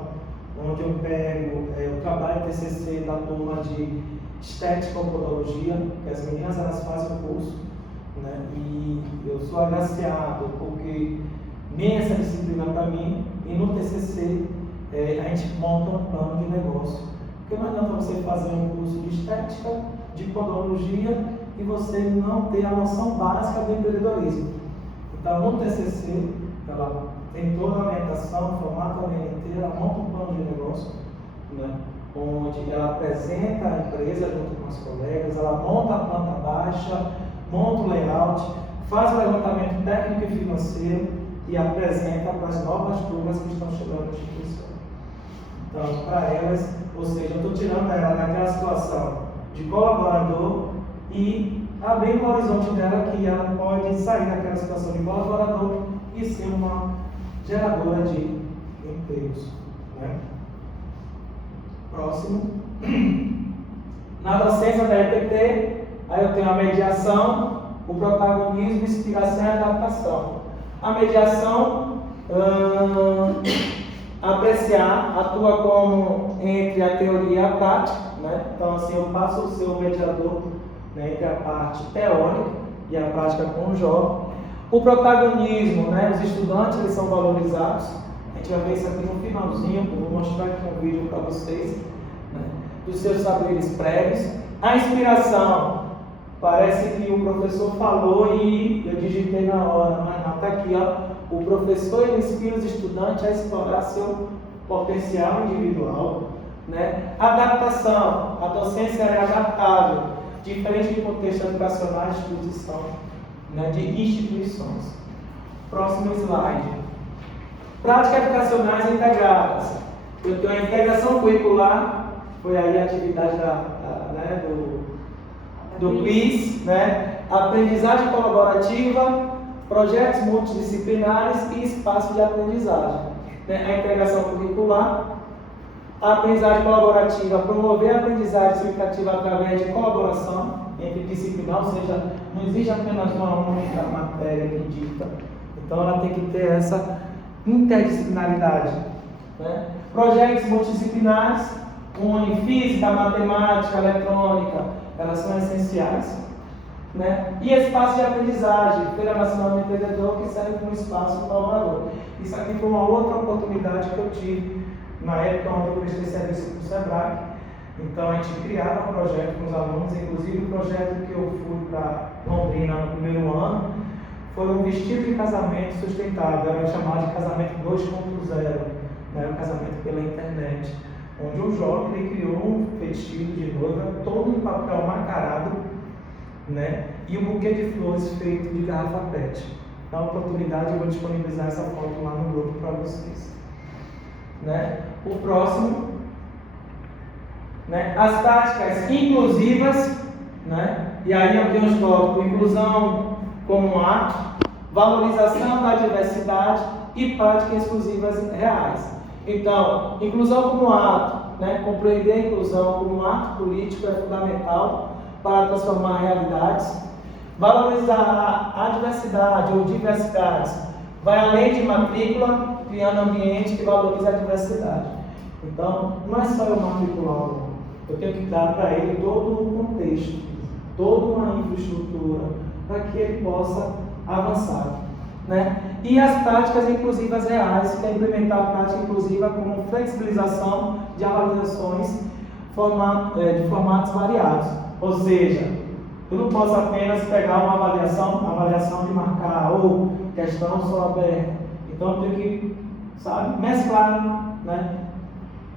onde eu pego o trabalho TCC da turma de estética ou podologia, que as meninas elas fazem o curso, né, e eu sou agraciado porque nem essa disciplina para mim, e no TCC a gente monta um plano de negócio. Porque não adianta você fazer um curso de estética, de podologia, e você não ter a noção básica do empreendedorismo. Então, no TCC, ela tem toda a orientação, formata a MNT, ela monta um plano de negócio, né, onde ela apresenta a empresa junto com os colegas, ela monta a planta baixa, monta o layout, faz o levantamento técnico e financeiro e apresenta para as novas turmas que estão chegando na instituição. Então, para elas, ou seja, eu estou tirando ela daquela situação de colaborador e abrindo o horizonte dela que ela pode sair daquela situação de colaborador e ser uma geradora de empregos. Né? Próximo. Na docência da EPT, aí eu tenho a mediação, o protagonismo, inspiração e adaptação. A mediação, apreciar, atua como entre a teoria e a prática, né? Então, assim, eu passo o seu mediador, né, entre a parte teórica e a prática com o jovem. O protagonismo, né? Os estudantes eles são valorizados. A gente vai ver isso aqui no finalzinho, eu vou mostrar aqui um vídeo para vocês, né, dos seus saberes prévios. A inspiração, parece que o professor falou e eu digitei na hora, mas não, está aqui, ó. O professor ele inspira os estudantes a explorar seu potencial individual, né? Adaptação, a docência é adaptável, diferente de contexto educacional de instituições. Próximo slide. Práticas educacionais integradas. Eu tenho a integração curricular, foi aí a atividade do quiz, né? Aprendizagem colaborativa, projetos multidisciplinares e espaço de aprendizagem. Né? A integração curricular, a aprendizagem colaborativa, promover a aprendizagem significativa através de colaboração entre disciplinar, ou seja, não existe apenas uma única matéria que dita, então ela tem que ter essa interdisciplinaridade. Né? Projetos multidisciplinares, une física, matemática, eletrônica, elas são essenciais. Né? E espaço de aprendizagem, Feira Nacional do Empreendedor, que serve como espaço colaborador. Isso aqui foi uma outra oportunidade que eu tive na época onde eu prestei serviço para o SEBRAE. Então a gente criava um projeto com os alunos, inclusive o projeto que eu fui para Londrina no primeiro ano foi um vestido de casamento sustentável, era chamado de casamento 2.0, né? O casamento pela internet, onde um jovem ele criou um vestido de noiva todo em papel macarado, né? E um buquê de flores feito de garrafa PET. Na oportunidade eu vou disponibilizar essa foto lá no grupo para vocês. Né? O próximo né? As práticas inclusivas, né? E aí eu tenho os tópicos: inclusão como ato, valorização da diversidade e práticas exclusivas reais. Então, inclusão como ato, né? Compreender a inclusão como ato político é fundamental para transformar realidades. Valorizar a diversidade ou diversidades vai além de matrícula, criando ambiente que valoriza a diversidade. Então, não é só eu matricular o aluno, eu tenho que dar para ele todo um contexto, toda uma infraestrutura para que ele possa avançar, né? E as práticas inclusivas reais, que é implementar a prática inclusiva como flexibilização de avaliações de formatos variados. Ou seja, eu não posso apenas pegar uma avaliação de marcar ou questão só aberta. Então eu tenho que, mesclar, né?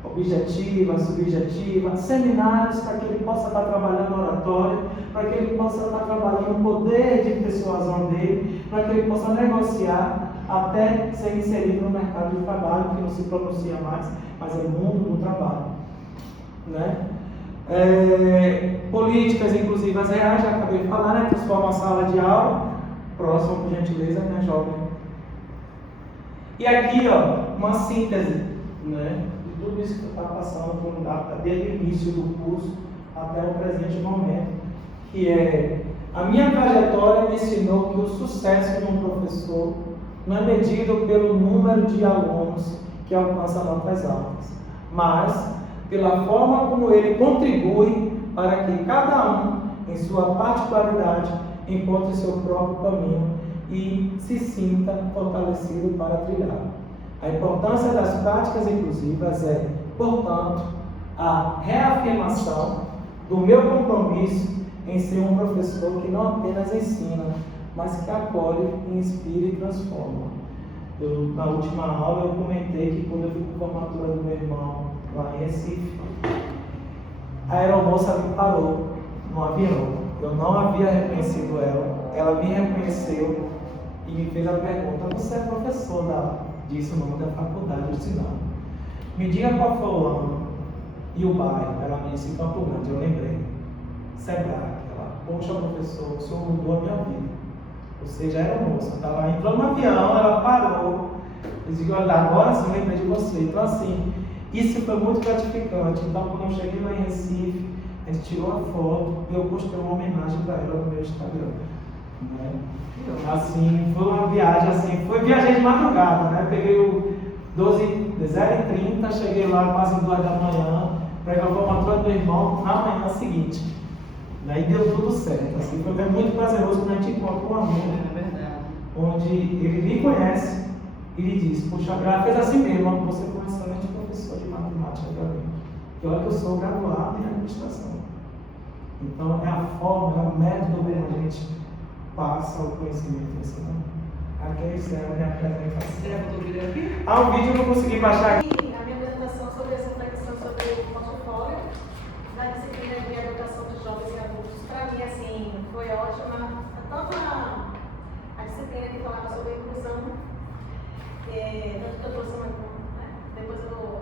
Objetiva, subjetiva, seminários para que ele possa estar trabalhando oratória, para que ele possa estar trabalhando o poder de persuasão dele, para que ele possa negociar até ser inserido no mercado de trabalho, que não se pronuncia mais, mas é o mundo do trabalho, né? Políticas inclusivas reais, já acabei de falar, né? Transforma a sala de aula. Próximo, por gentileza, minha jovem. E aqui, ó, uma síntese, né? De tudo isso que está passando desde o início do curso até o presente momento, que é: a minha trajetória me ensinou que o sucesso de um professor não é medido pelo número de alunos que alcança notas altas, mas pela forma como ele contribui para que cada um, em sua particularidade, encontre seu próprio caminho e se sinta fortalecido para trilhar. A importância das práticas inclusivas é, portanto, a reafirmação do meu compromisso em ser um professor que não apenas ensina, mas que acolhe, inspira e transforma. Na última aula eu comentei que quando eu fui para a formatura do meu irmão lá em Recife, a aeromoça me parou no avião. Eu não havia reconhecido ela me reconheceu e me fez a pergunta: você é professor disso, o nome da faculdade? Eu disse: não. Me diga qual foi o ano e o bairro. Ela me disse: Campo Grande. Eu lembrei. Sebrae. Ela: poxa, professor, o senhor mudou a minha vida. Ou seja, a aeromoça estava entrando no avião, ela parou. Eu disse: olha, agora sim eu lembrei de você. Então, assim, isso foi muito gratificante. Então, quando eu cheguei lá em Recife, a gente tirou a foto e eu postei uma homenagem para ela no meu Instagram, né? Então, assim, foi uma viagem, assim, viajei de madrugada, né? Peguei o 0h30, cheguei lá quase 2 da manhã, peguei a formatura do meu irmão na manhã seguinte, né? E deu tudo certo, assim, foi muito prazeroso quando a gente encontra um aluno, onde ele me conhece e lhe diz: puxa, ela fez assim mesmo, você foi um excelente professor de matemática para mim. E olha que eu sou graduado em administração. Então é a forma, é o método como a gente passa o conhecimento ensinando. Aqui é a minha apresentação. Ah, o vídeo eu não consegui baixar aqui. A minha apresentação sobre essa reflexão sobre o portfólio da disciplina de educação de jovens e adultos, para mim, assim, foi ótima. Tanto a disciplina que falava sobre a inclusão, tanto que eu trouxe depois eu vou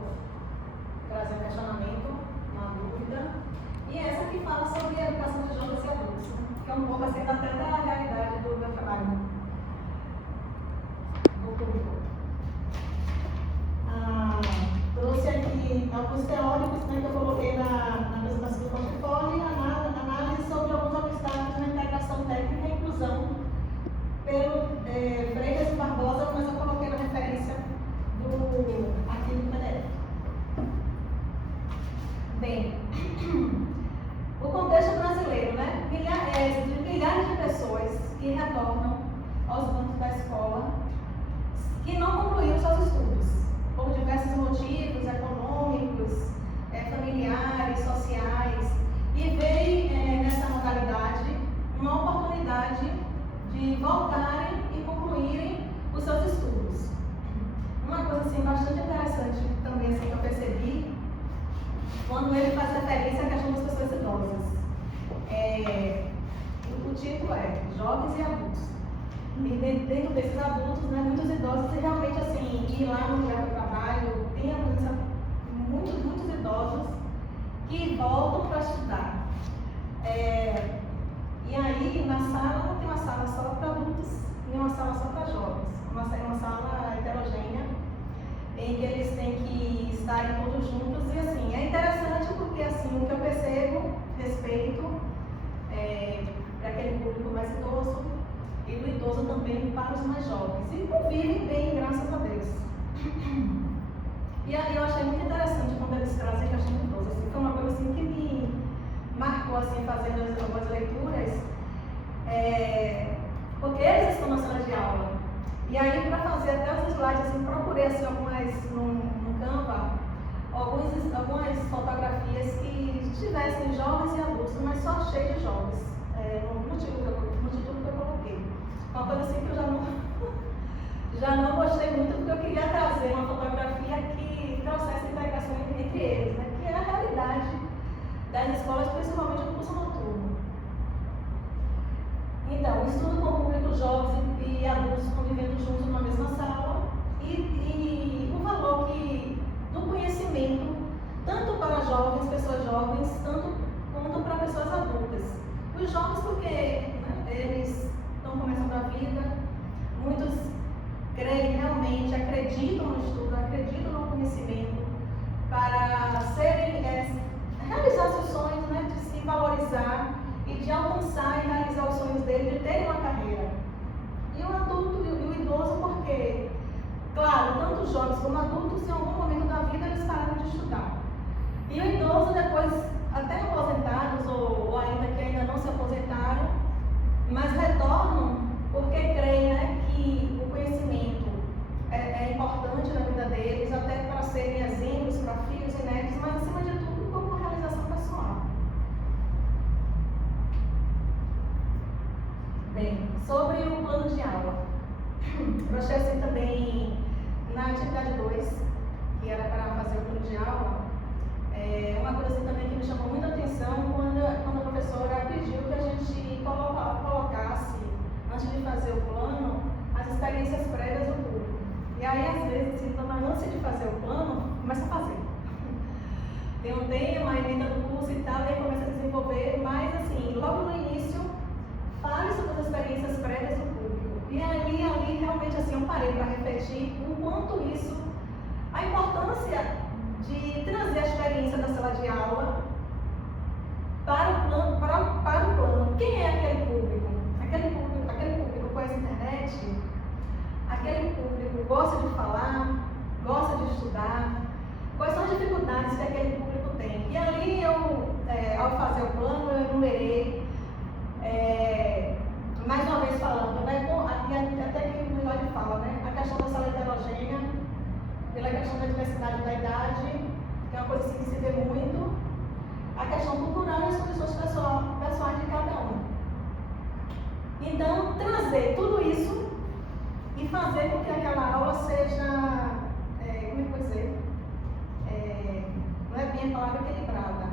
trazer um questionamento, uma dúvida, e essa que fala sobre a educação de jovens e adultos, que é um pouco assim até da realidade do meu trabalho. Trouxe aqui alguns teóricos, né, que eu coloquei na apresentação do portfólio, análise sobre alguns obstáculos na integração técnica e inclusão pelo Freitas e Barbosa, mas eu coloquei na referência do arquivo do PDF. Bem, o contexto brasileiro, né? Milhares de pessoas que retornam aos bancos da escola que não concluíram seus estudos, por diversos motivos econômicos, familiares, sociais, e veem nessa modalidade uma oportunidade de voltarem e concluírem os seus estudos. Uma coisa assim, bastante interessante também assim, que eu percebi, quando ele faz referência à questão das pessoas idosas. O título é Jovens e Adultos. E dentro desses adultos, né, muitos idosos, e realmente assim, ir lá no lugar do trabalho, tem a presença muitos idosos que voltam para estudar. E aí, na sala, não tem uma sala só para adultos, nem uma sala só para jovens. É uma sala heterogênea, em que eles têm que estarem todos juntos. E assim, é interessante porque assim, o que eu percebo, respeito para aquele público mais idoso e do idoso também para os mais jovens. E convivem bem, graças a Deus. E aí eu achei muito interessante quando eles trazem a questão do idoso. Assim, foi uma coisa assim, que me marcou assim, fazendo algumas leituras, porque eles estão na sala de aula. E aí, para fazer até os slides, assim, procurei assim, no Canva algumas fotografias que tivessem jovens e adultos, mas só cheio de jovens, no título que eu coloquei. Uma coisa assim que eu já não gostei muito, porque eu queria trazer uma fotografia que trouxesse integração entre eles, né? Que é a realidade das escolas, principalmente no curso noturno. Então, estudo com o público jovens e adultos convivendo juntos numa mesma sala e o valor do conhecimento, tanto para jovens, pessoas jovens, tanto quanto para pessoas adultas. Os jovens porque eles estão começando a vida, muitos creem realmente, acreditam no estudo, acreditam no conhecimento, para realizar seus sonhos, né, de se valorizar e de alcançar e realizar os sonhos dele, de ter uma carreira. E o adulto e o idoso, porque, claro, tanto os jovens como adultos, em algum momento da vida, eles pararam de estudar. E o idoso, depois, até aposentados, ou ainda que ainda não se aposentaram, mas retornam porque creem, né, que o conhecimento é importante na vida deles, até para serem exemplos para filhos e netos, mas, acima de tudo, como uma realização pessoal. Bem, sobre o plano de aula, eu achei assim também na atividade 2, que era para fazer o plano de aula, uma coisa assim também que me chamou muita atenção quando a professora pediu que a gente colocasse, antes de fazer o plano, as experiências prévias do público. E aí, às vezes, assim, na ânsia de fazer o plano, começa a fazer. Tem um tema, emenda do curso e tal, e aí começa a desenvolver, mas assim, logo no início, fale sobre as experiências prévias do público. E ali realmente assim, eu parei para refletir o quanto isso, a importância de trazer a experiência da sala de aula para o plano. Quem é aquele público? Aquele público conhece a internet? Aquele público gosta de falar? Gosta de estudar? Quais são as dificuldades que aquele público tem? E ali ao fazer o plano, eu enumerei, mais uma vez falando, né, até que o Milagre fala, né, a questão da sala heterogênea, pela questão da diversidade da idade, que é uma coisa que se vê muito, a questão cultural e as condições pessoais de cada um. Então, trazer tudo isso e fazer com que aquela aula seja, como é que eu vou dizer, não é bem a palavra equilibrada,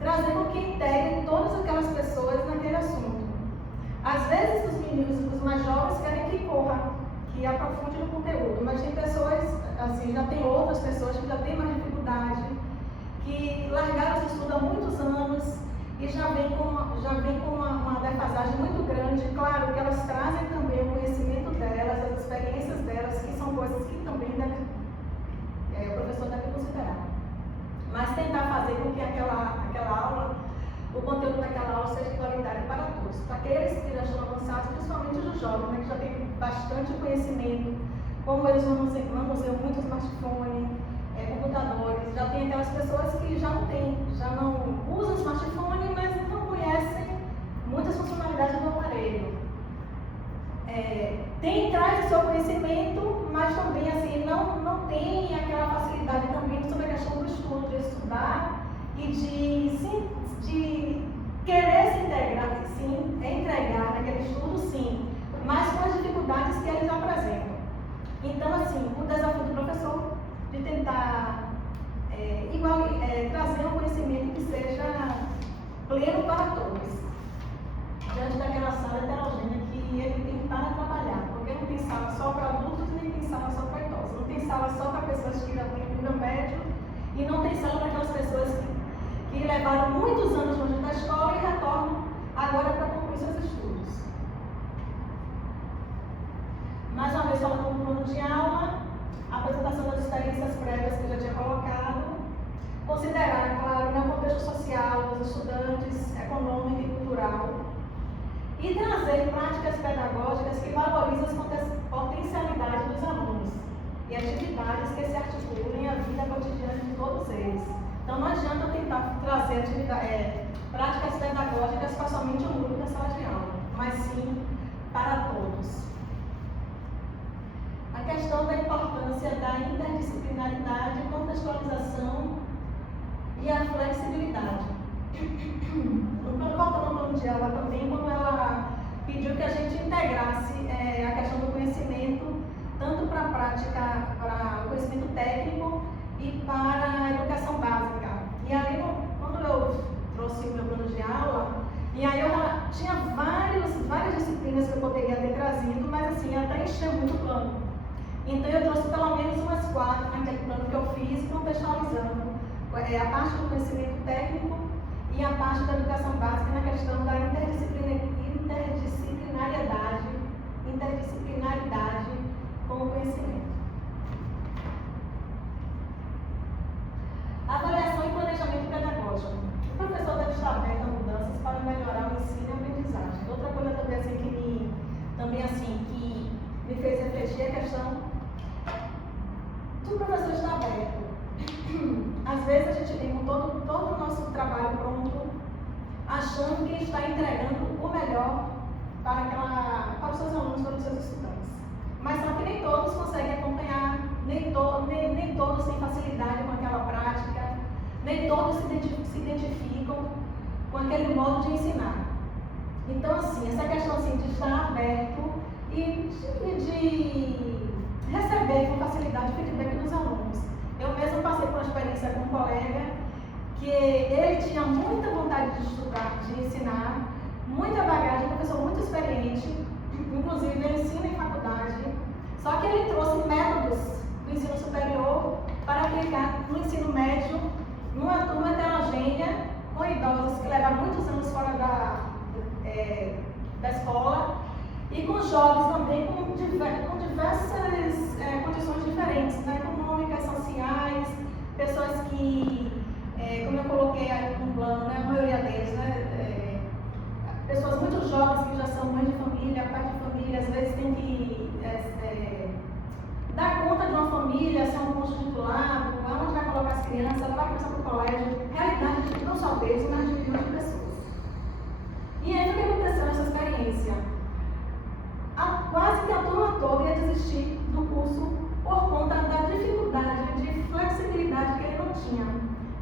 trazer com que integre todas aquelas pessoas naquele assunto. Às vezes os meninos, os mais jovens, querem que corra, que aprofunde no conteúdo, mas tem pessoas, assim, já tem outras pessoas que já têm mais dificuldade, que largaram o estudo há muitos anos e já vem com uma defasagem muito grande. Claro que elas trazem também o conhecimento delas, as experiências delas, que são coisas que também o professor deve considerar. Mas tentar fazer com que aquela aula, o conteúdo daquela aula seja igualitário para todos. Para aqueles que já estão avançados, principalmente os jovens, né, que já têm bastante conhecimento, como eles vão usar muito smartphone, computadores, já tem aquelas pessoas que já não usam smartphone, mas não conhecem muitas funcionalidades do aparelho. Traz o seu conhecimento, mas também assim, não tem aquela facilidade também sobre a questão do estudo, de estudar e de querer se entregar naquele estudo, sim, mas com as dificuldades que eles apresentam. Então, assim, o desafio do professor de tentar trazer um conhecimento que seja pleno para todos, diante daquela sala heterogênea que ele tem para trabalhar, porque não tem sala só para adultos, nem tem sala só para idosos, não tem sala só para pessoas que já têm nível médio, e não tem sala para aquelas pessoas que levaram muitos anos longe da escola e retornam agora para concluir seus estudos. Mais uma vez falando no plano de aula, a apresentação das experiências prévias que eu já tinha colocado, considerar, claro, o contexto social dos estudantes, econômico e cultural, e trazer práticas pedagógicas que valorizem as potencialidades dos alunos e atividades que se articulem à vida cotidiana de todos eles. Então não adianta tentar trazer práticas pedagógicas para somente um grupo da sala de aula, mas sim para todos. A questão da importância da interdisciplinaridade, contextualização e a flexibilidade. Voltando ao plano de aula também, quando ela pediu que a gente integrasse a questão do conhecimento, tanto para a prática, para o conhecimento técnico e para a educação básica. E aí, quando eu trouxe o meu plano de aula, e aí eu tinha várias disciplinas que eu poderia ter trazido, mas assim, até encher muito o plano. Então eu trouxe pelo menos umas 4 naquele plano que eu fiz, contextualizando a parte do conhecimento técnico e a parte da educação básica na questão da interdisciplinaridade com o conhecimento. Avaliação e planejamento pedagógico. O professor deve estar aberto a mudanças para melhorar o ensino e a aprendizagem. Outra coisa também assim que me fez refletir é a questão do professor estar aberto. Às vezes a gente vem com todo o nosso trabalho pronto, achando que está entregando o melhor para os seus alunos, para os seus estudantes. Mas só que nem todos conseguem acompanhar, nem todos têm facilidade com aquela prática, nem todos se identificam com aquele modo de ensinar. Então, assim, essa questão assim, de estar aberto e de receber com facilidade o feedback dos alunos. Eu mesmo passei por uma experiência com um colega que ele tinha muita vontade de estudar, de ensinar, muita bagagem, professor muito experiente, inclusive ele ensina em faculdade, só que ele trouxe métodos do ensino superior para aplicar no ensino médio, numa turma heterogênea, com idosos que levaram muitos anos fora da escola, e com jovens também com diversas condições diferentes, né, econômicas, sociais, pessoas que, como eu coloquei aí no plano, né, a maioria deles, né, pessoas muito jovens que já são mães de família, pais de família, às vezes tem que dar conta de uma família, ser um curso titulado, onde vai colocar as crianças, ela vai começar para o colégio, realidade não só deles, mas de milhões de pessoas. E aí o que aconteceu nessa experiência? Quase que a turma toda ia desistir do curso por conta da dificuldade de flexibilidade que ele não tinha.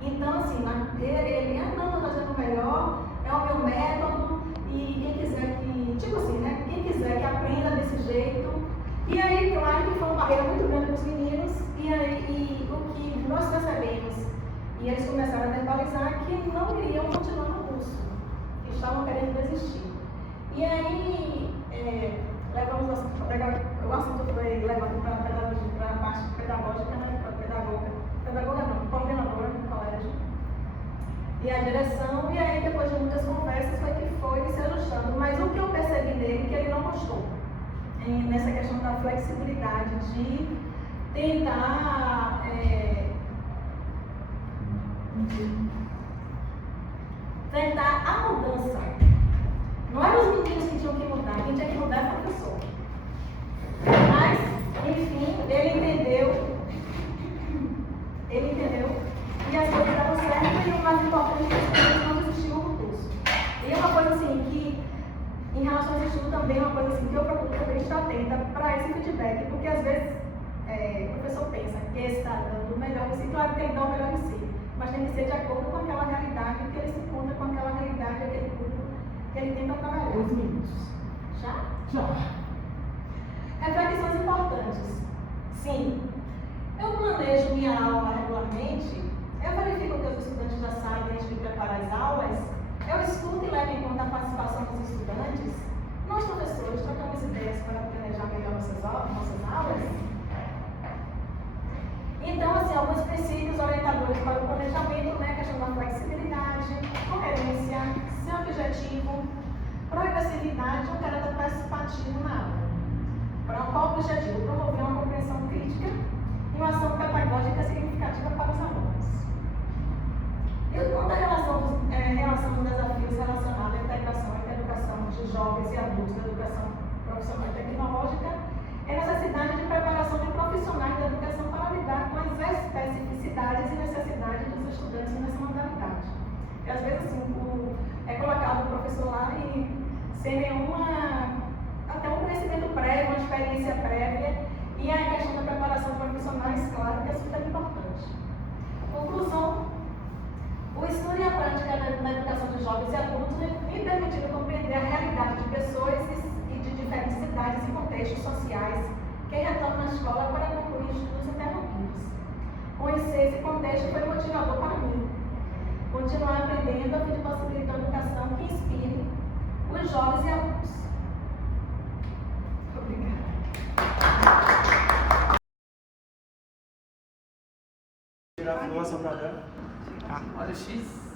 Então, assim, ele não, estou fazendo o melhor, é o meu método, e quem quiser que, tipo assim, né? Quem quiser que aprenda desse jeito. E aí, claro que foi uma barreira muito grande para os meninos, e o que nós percebemos, e eles começaram a verbalizar que não iriam continuar no curso, que estavam querendo desistir. E aí, levamos o assunto foi levado para a parte pedagógica, né? Pedagoga não, coordenadora do colégio. E a direção, e aí depois de muitas conversas foi se ajustando. Mas o que eu percebi nele é que ele não gostou. Nessa questão da flexibilidade, de tentar a mudança. Não eram os meninos que tinham que mudar, quem tinha que mudar é o professor. Mas, enfim, ele entendeu, e as coisas davam certo, e o mais importante é que eles não desistiram do curso. E é uma coisa assim que, em relação ao estudo também, é uma coisa assim que eu procuro também estar atenta para esse feedback, porque às vezes o professor pensa que está dando o melhor em si, claro que ele dá o melhor em si, mas tem que ser de acordo com aquela realidade, que ele se encontra com aquela realidade, aquele público que ele tenta trabalhar. 2 minutos. Já? Já. Reflexões importantes. Sim. Eu planejo minha aula regularmente, eu verifico o que os estudantes já sabem antes de preparar as aulas, eu escuto e levo em conta a participação dos estudantes. Nós, professores, trocamos ideias para planejar melhor nossas aulas. Então, assim, Alguns princípios orientadores para o planejamento, né? A questão da flexibilidade, coerência, seu objetivo, progressividade e um caráter participativo na aula. Para qual o objetivo? Promover uma compreensão crítica e uma ação pedagógica significativa para os alunos. E quanto à relação dos desafios relacionados à integração entre a educação de jovens e adultos da educação profissional e tecnológica, é a necessidade de preparação de profissionais da educação para lidar com as especificidades e necessidades dos estudantes nessa modalidade. E às vezes assim, é colocado o professor lá e sem até um conhecimento prévio, uma experiência prévia, e a questão da preparação de profissionais, claro, que é super importante. Conclusão: o estudo e a prática da educação de jovens e adultos me permitiram compreender a realidade de pessoas e de diferentes idades e contextos sociais que retornam à escola para concluir estudos interrompidos. Conhecer esse contexto foi motivador para mim. Continuar aprendendo a fim de possibilitar uma educação que inspire os jovens e adultos. Obrigada. Tirar a força para dela. Olha o X.